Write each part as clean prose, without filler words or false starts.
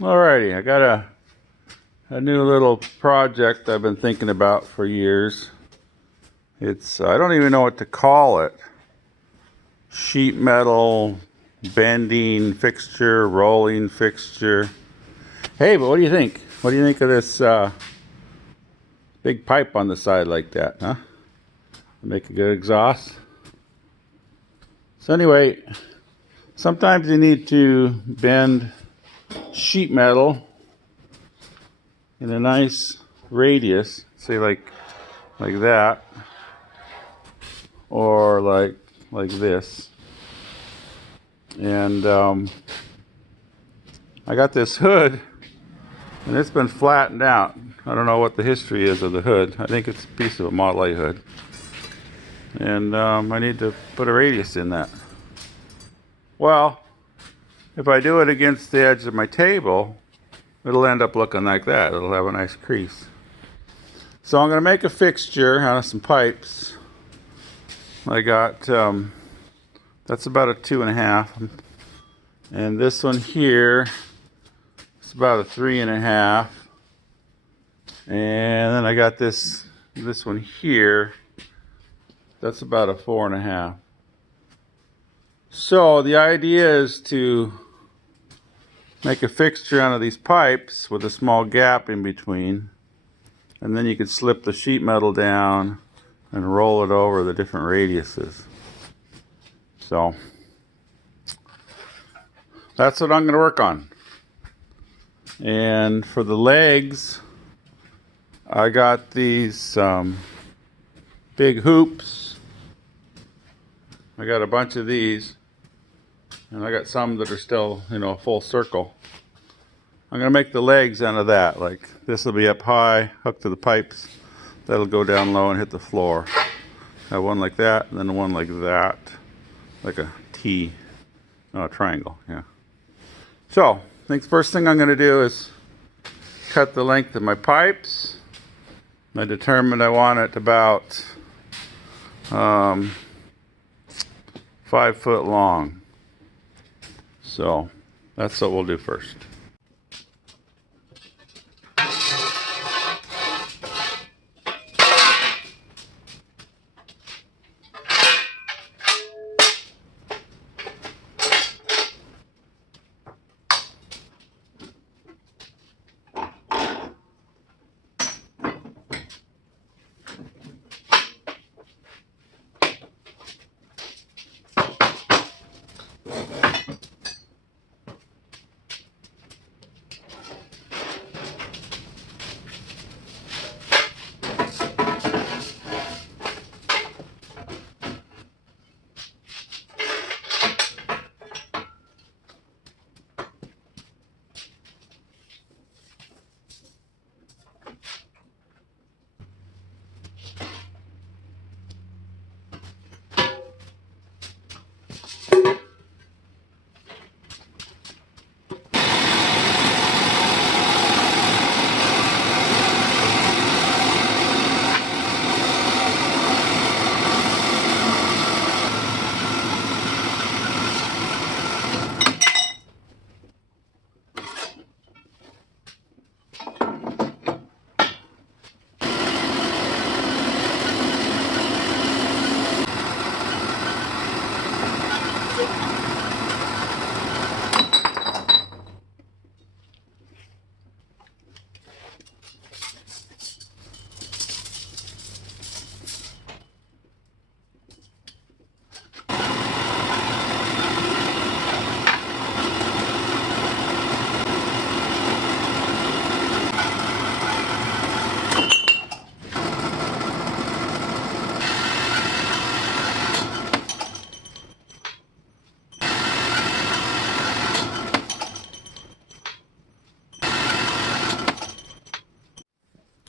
Alrighty, I got a new little project I've been thinking about for years. It's, I don't even know what to call it. Sheet metal, bending fixture, rolling fixture. Hey, but what do you think? What do you think of this big pipe on the side like that, huh? Make a good exhaust. So anyway, sometimes you need to bend sheet metal in a nice radius, say like that, or like this. And I got this hood, and it's been flattened out. I don't know what the history is of the hood. I think it's a piece of a Model A hood. And I need to put a radius in that. Well, if I do it against the edge of my table, it'll end up looking like that. It'll have a nice crease. So I'm going to make a fixture out of some pipes. I got, that's about a 2.5. And this one here, it's about a 3.5. And then I got this one here, that's about a 4.5. So the idea is to make a fixture out of these pipes with a small gap in between, and then you could slip the sheet metal down and roll it over the different radiuses. So that's what I'm going to work on. And for the legs, I got these big hoops. I got a bunch of these, and I got some that are still, a full circle. I'm going to make the legs out of that. Like this will be up high, hooked to the pipes. That'll go down low and hit the floor. Have one like that, and then one like that, like a T, no, a triangle. Yeah. So I think the first thing I'm going to do is cut the length of my pipes. I determined I want it about 5 foot long. So that's what we'll do first.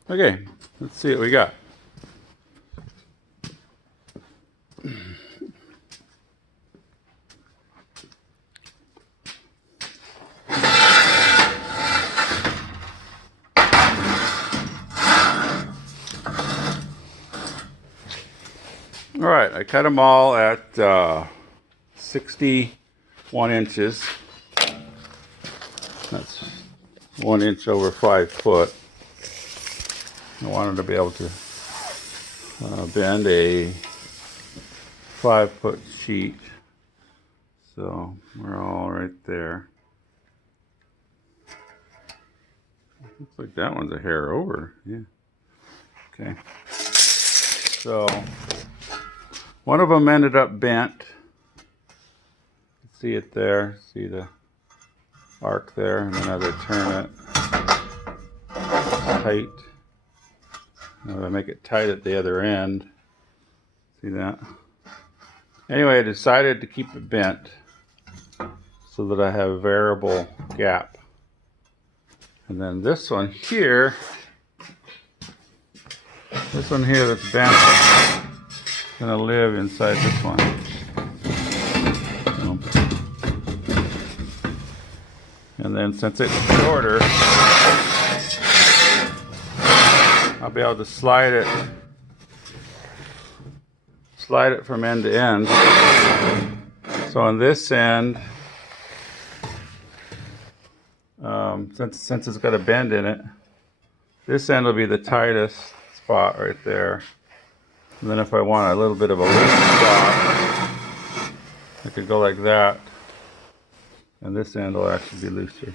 Okay, let's see what we got. All right, I cut them all at 61 inches. That's 1 inch over 5 foot. I wanted to be able to bend a 5-foot sheet. So we're all right there. Looks like that one's a hair over. Yeah. Okay. So one of them ended up bent. See it there. See the arc there. And then as I turn it tight, as I make it tight at the other end. See that? Anyway, I decided to keep it bent so that I have a variable gap. And then this one here that's bent is going to live inside this one. And then since it's shorter, I'll be able to slide it from end to end. So on this end, since it's got a bend in it, this end will be the tightest spot right there. And then if I want a little bit of a loose spot, I could go like that, and this end will actually be looser.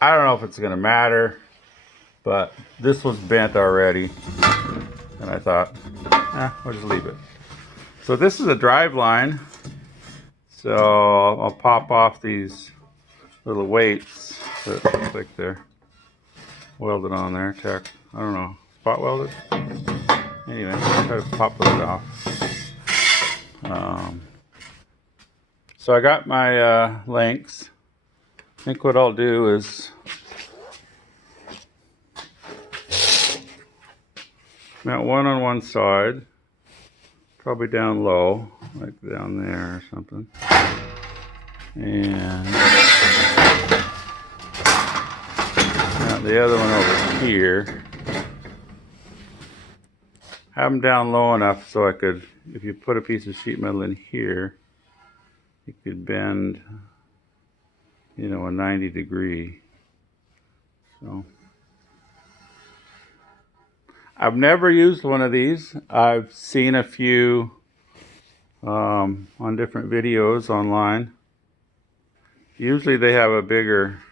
I don't know if it's going to matter, but this was bent already, and I thought, we'll just leave it. So this is a drive line, so I'll pop off these little weights that look like they're welded on there. I don't know, spot welded? Anyway, I'll try to pop those off. So I got my lengths. I think what I'll do is mount one on one side, probably down low, like down there or something. And mount the other one over here. Have them down low enough so I could, if you put a piece of sheet metal in here, you could bend, a 90 degree. So I've never used one of these. I've seen a few on different videos online. Usually they have a bigger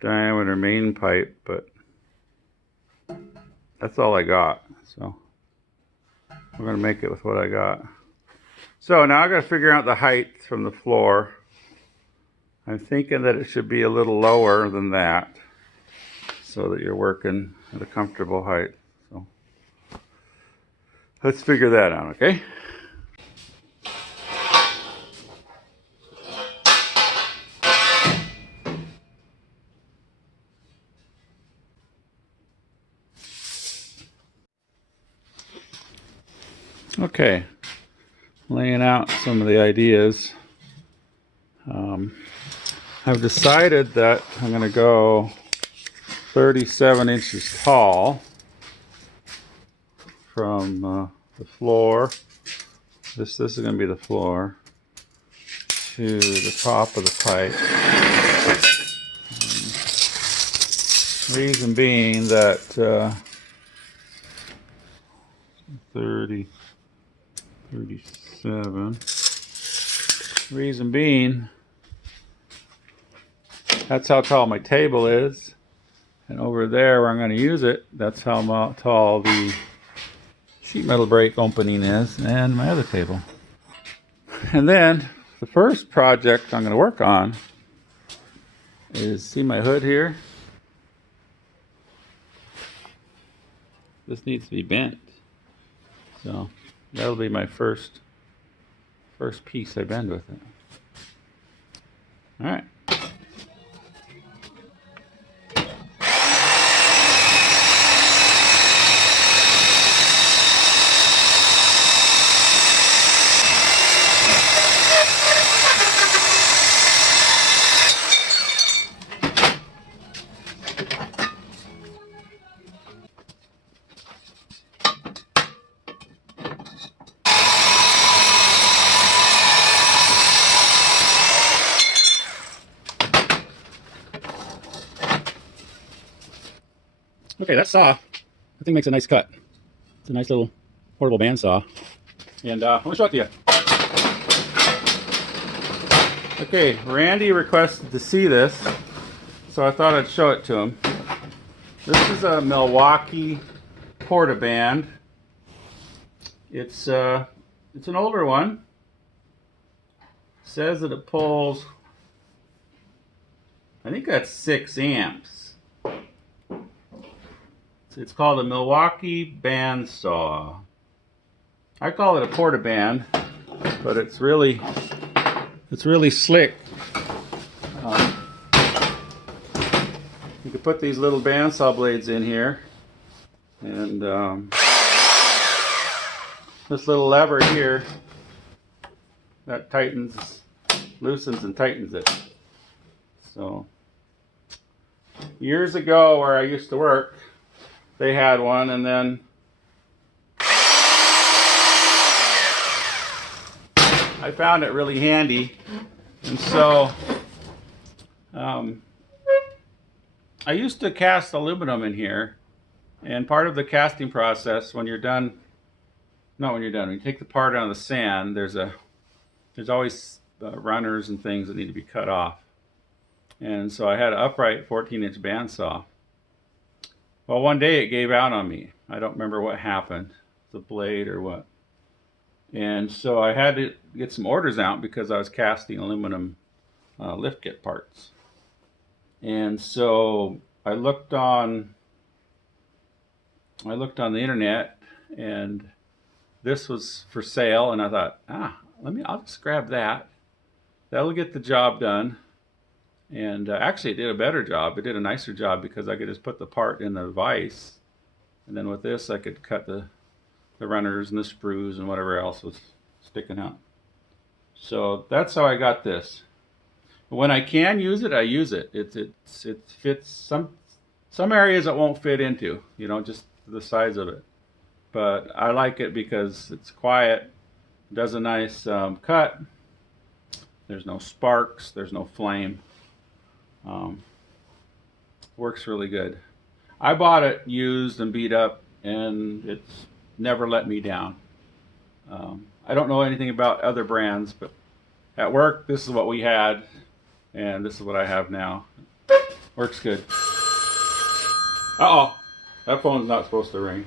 diameter main pipe, but that's all I got. So we're going to make it with what I got. So now I got to figure out the height from the floor. I'm thinking that it should be a little lower than that so that you're working at a comfortable height. So let's figure that out, okay? Okay, laying out some of the ideas. I've decided that I'm going to go 37 inches tall from the floor. This is going to be the floor to the top of the pipe. Reason being that 37. Reason being, that's how tall my table is. And over there where I'm going to use it, that's how tall the sheet metal brake opening is, and my other table. And then the first project I'm going to work on is, see my hood here? This needs to be bent. So that'll be my first piece I bend with it. All right. Okay, that saw, I think makes a nice cut. It's a nice little portable bandsaw. And I'm going to show it to you. Okay, Randy requested to see this, so I thought I'd show it to him. This is a Milwaukee Portaband. It's an older one. It says that it pulls, I think that's 6 amps. It's called a Milwaukee bandsaw. I call it a Portaband, but it's really slick. You can put these little bandsaw blades in here, and this little lever here that loosens and tightens it. So years ago, where I used to work, they had one, and then I found it really handy, and so I used to cast aluminum in here, and part of the casting process, when you take the part out of the sand, there's always runners and things that need to be cut off. And so I had an upright 14-inch bandsaw. Well, one day it gave out on me. I don't remember what happened, the blade or what. And so I had to get some orders out because I was casting aluminum lift kit parts. And so I looked on the internet, and this was for sale, and I thought, I'll just grab that. That'll get the job done. And actually it did a better job. It did a nicer job because I could just put the part in the vise, and then with this I could cut the runners and the sprues and whatever else was sticking out. So that's how I got this. When I can use it, I use it. It fits some areas it won't fit into, just the size of it. But I like it because it's quiet, does a nice cut. There's no sparks, there's no flame. Works really good. I bought it used and beat up, and it's never let me down. I don't know anything about other brands, but at work this is what we had, and this is what I have now. Works good. Uh-oh, that phone's not supposed to ring.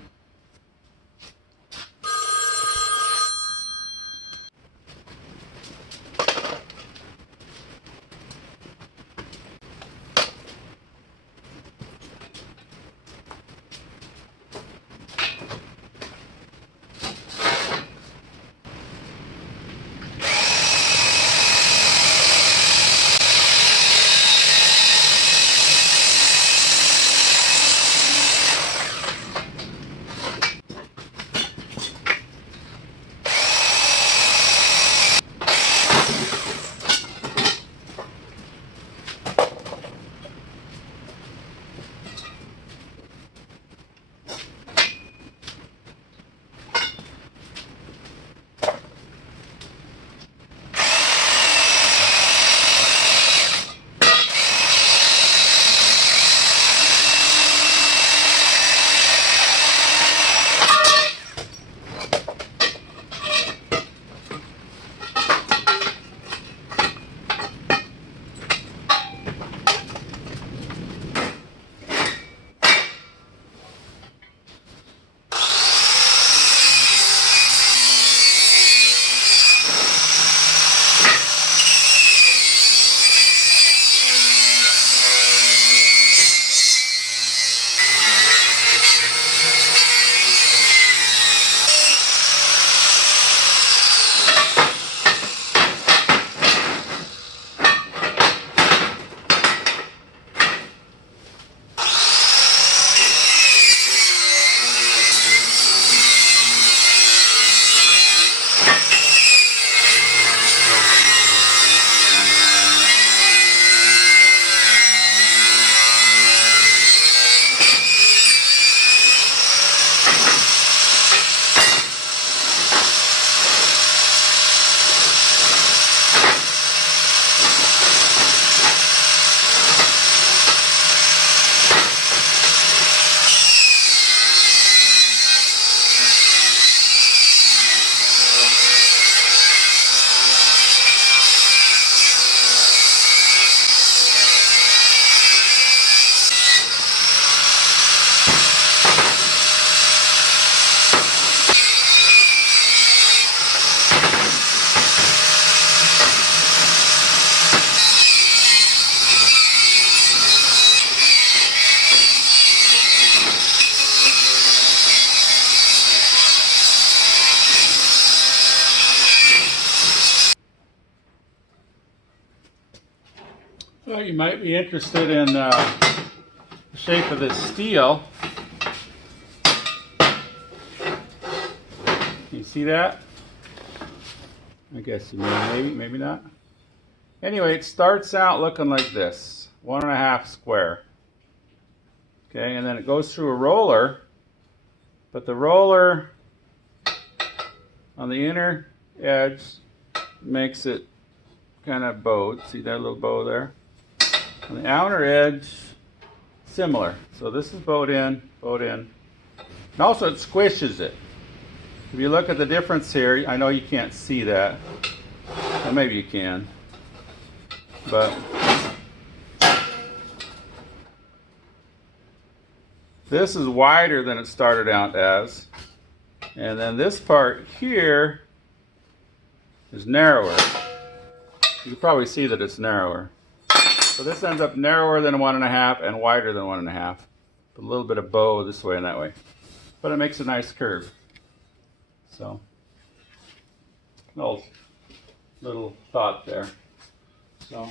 Well, you might be interested in the shape of this steel. Can you see that? I guess you may, maybe not. Anyway, it starts out looking like this, 1.5 square. Okay, and then it goes through a roller, but the roller on the inner edge makes it kind of bowed. See that little bow there? On the outer edge, similar. So this is bowed in, and also it squishes it. If you look at the difference here, I know you can't see that. Well, maybe you can, but this is wider than it started out as, and then this part here is narrower. You can probably see that it's narrower. So this ends up narrower than 1.5 and wider than 1.5. A little bit of bow this way and that way, but it makes a nice curve. So, little thought there. So.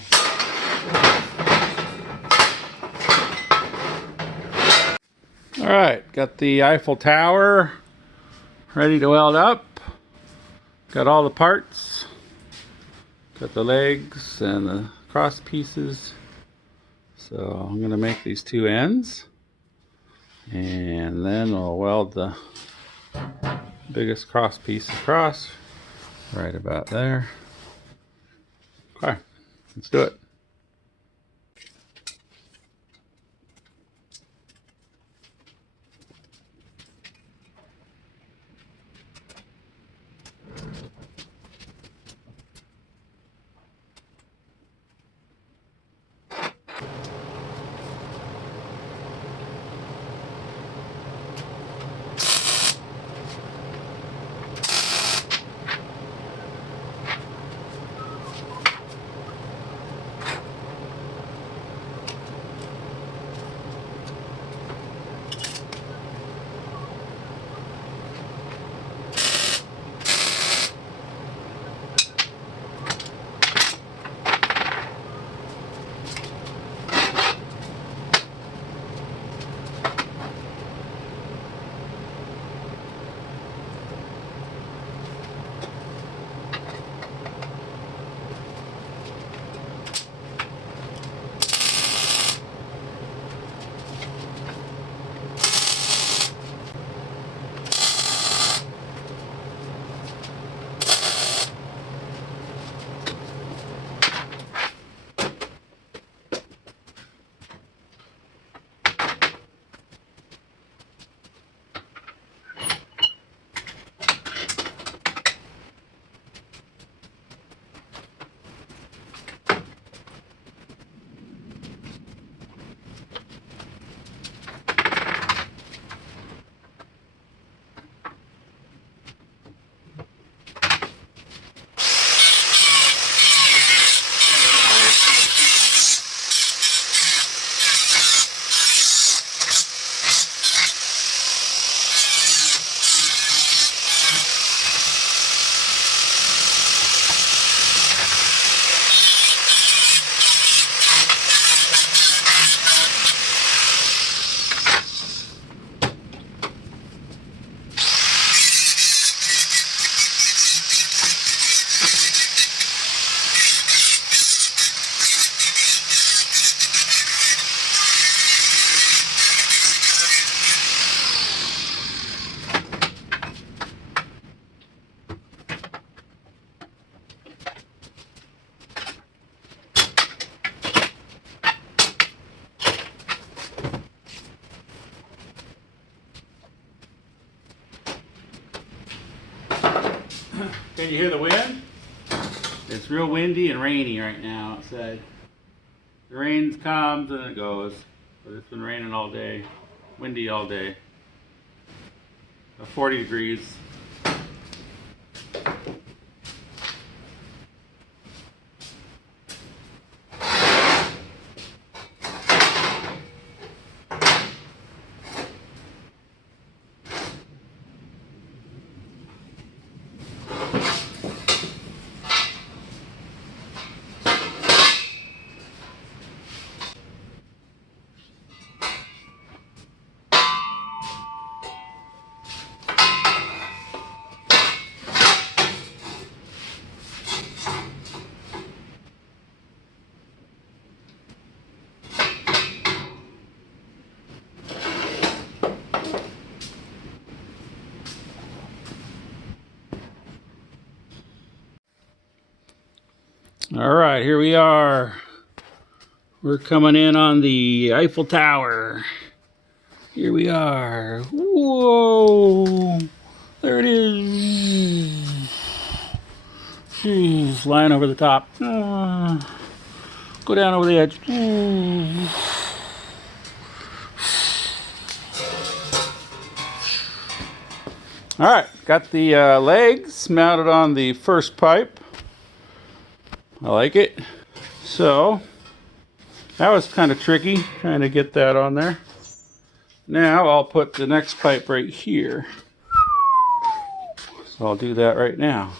All right, got the Eiffel Tower ready to weld up. Got all the parts. Got the legs and the cross pieces. So I'm gonna make these two ends, and then we'll weld the biggest cross piece across, right about there. Okay, let's do it. Can you hear the wind? It's real windy and rainy right now outside. The rain comes and it goes, but it's been raining all day, windy all day. 40 degrees. All right, here we are. We're coming in on the Eiffel Tower. Here we are. Whoa! There it is. Jeez, flying over the top. Go down over the edge. All right, got the legs mounted on the first pipe. I like it. So that was kind of tricky trying to get that on there. Now I'll put the next pipe right here. So I'll do that right now.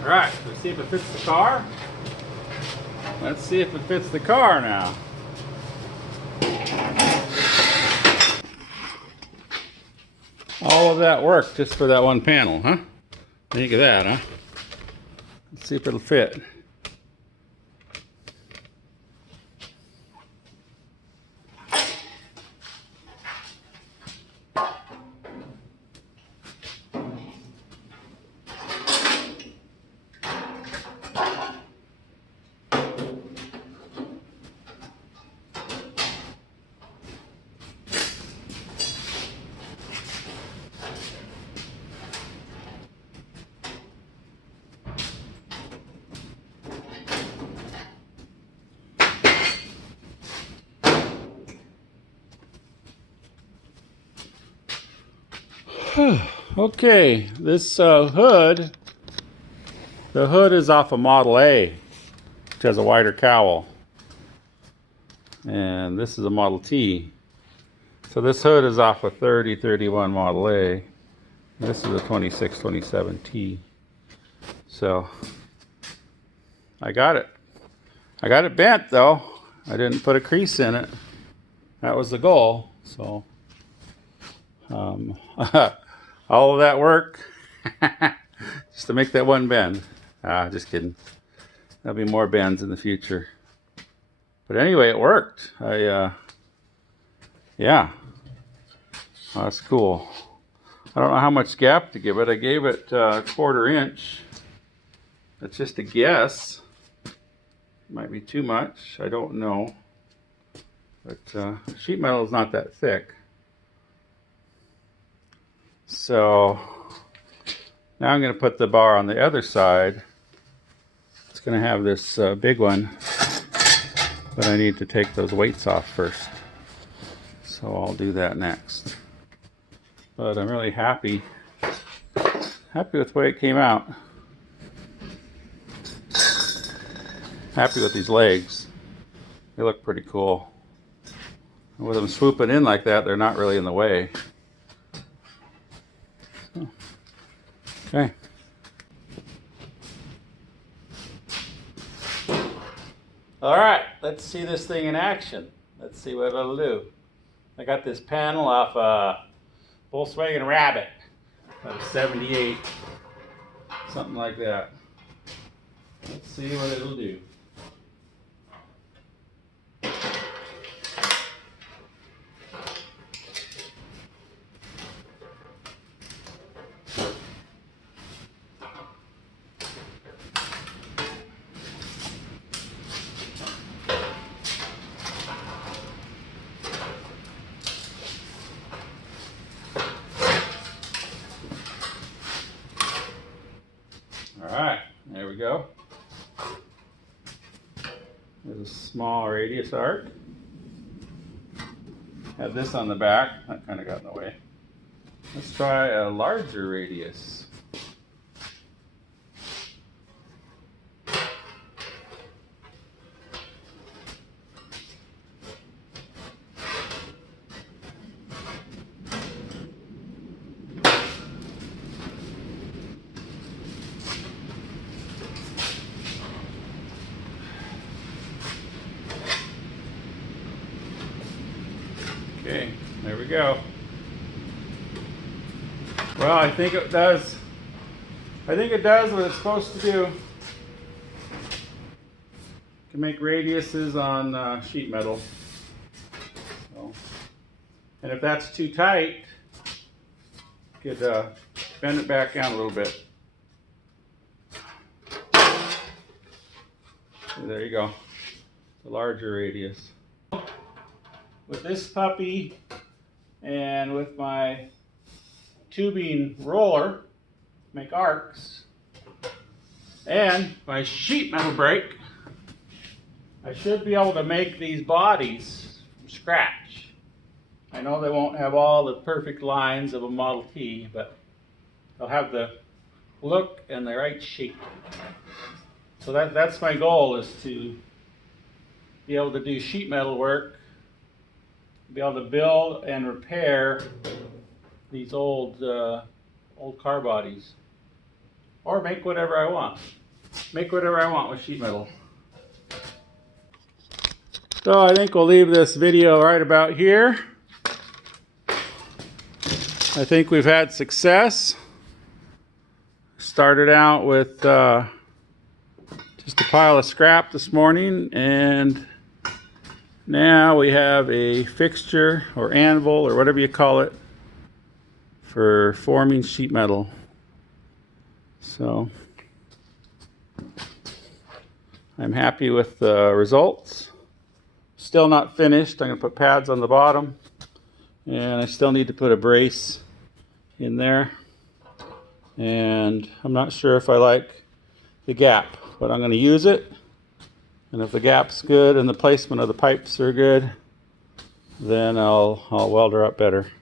All right, let's see if it fits the car. Let's see if it fits the car now. All of that work just for that one panel, huh? Think of that, huh? Let's see if it'll fit. Okay, this hood, the hood is off a Model A, which has a wider cowl. And this is a Model T. So this hood is off a 3031 Model A. This is a 2627 T. So I got it. I got it bent though. I didn't put a crease in it. That was the goal. So all of that work just to make that one bend. Just kidding. There'll be more bends in the future. But anyway, it worked. Yeah. Oh, that's cool. I don't know how much gap to give it. I gave it a 1/4 inch. That's just a guess. Might be too much. I don't know. But sheet metal is not that thick. So now I'm going to put the bar on the other side. It's going to have this big one, but I need to take those weights off first. So I'll do that next. But I'm really happy with the way it came out. Happy with these legs. They look pretty cool. And with them swooping in like that, they're not really in the way. Okay. All right, let's see this thing in action. Let's see what it'll do. I got this panel off a Volkswagen Rabbit, about a 78, something like that. Let's see what it'll do. Alright, there we go. There's a small radius arc. Have this on the back, that kind of got in the way. Let's try a larger radius. Okay, there we go. Well, I think it does. I think it does what it's supposed to do. Can make radiuses on sheet metal. So, and if that's too tight, you could bend it back down a little bit. There you go. The larger radius. With this puppy and with my tubing roller, make arcs, and my sheet metal brake, I should be able to make these bodies from scratch. I know they won't have all the perfect lines of a Model T, but they'll have the look and the right shape. So that's my goal, is to be able to do sheet metal work, be able to build and repair these old car bodies, or make whatever I want. Make whatever I want with sheet metal. So I think we'll leave this video right about here. I think we've had success. Started out with just a pile of scrap this morning, and now we have a fixture or anvil or whatever you call it for forming sheet metal. So I'm happy with the results. Still not finished. I'm going to put pads on the bottom, and I still need to put a brace in there, and I'm not sure if I like the gap, but I'm going to use it. And if the gap's good and the placement of the pipes are good, then I'll weld her up better.